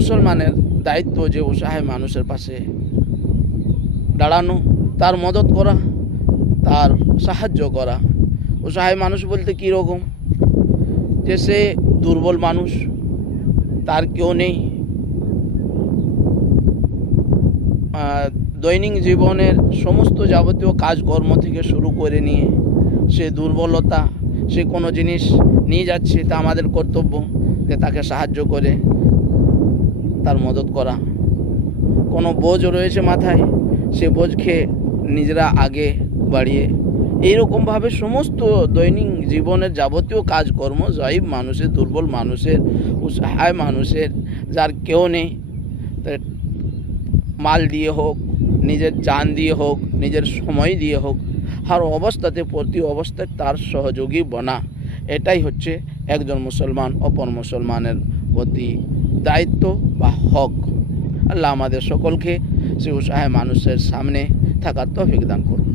মুসলমানের দায়িত্ব যে অসহায় মানুষের পাশে দাঁড়ানো, তার মদত করা, তার সাহায্য করা। অসহায় মানুষ বলতে কী রকম? যে সে দুর্বল মানুষ, তার কেউ নেই। দৈনিক জীবনের সমস্ত যাবতীয় কাজকর্ম থেকে শুরু করে নিয়ে সে দুর্বলতা, সে কোনো জিনিস নিয়ে যাচ্ছে, তা আমাদের কর্তব্য যে তাকে সাহায্য করে। তার মদত করা। কোনো বোঝ রয়েছে মাথায়, সে বোঝ খেয়ে নিজেরা আগে বাড়িয়ে। এইরকমভাবে সমস্ত দৈনিক জীবনের যাবতীয় কাজকর্ম জয়ীব মানুষের, দুর্বল মানুষের উৎসাহায় মানুষের, যার কেউ নেই। মাল দিয়ে হোক, নিজের জান দিয়ে হোক, নিজের সময় দিয়ে হোক আর অবস্থাতে প্রতি অবস্থায় তার সহযোগী বনা। এটাই হচ্ছে একজন মুসলমান অপর মুসলমানের প্রতি দায়িত্ব বা হক। আল্লাহ আমাদের সকলকে সে উৎসাহে মানুষের সামনে থাকার তফিক দান করুন।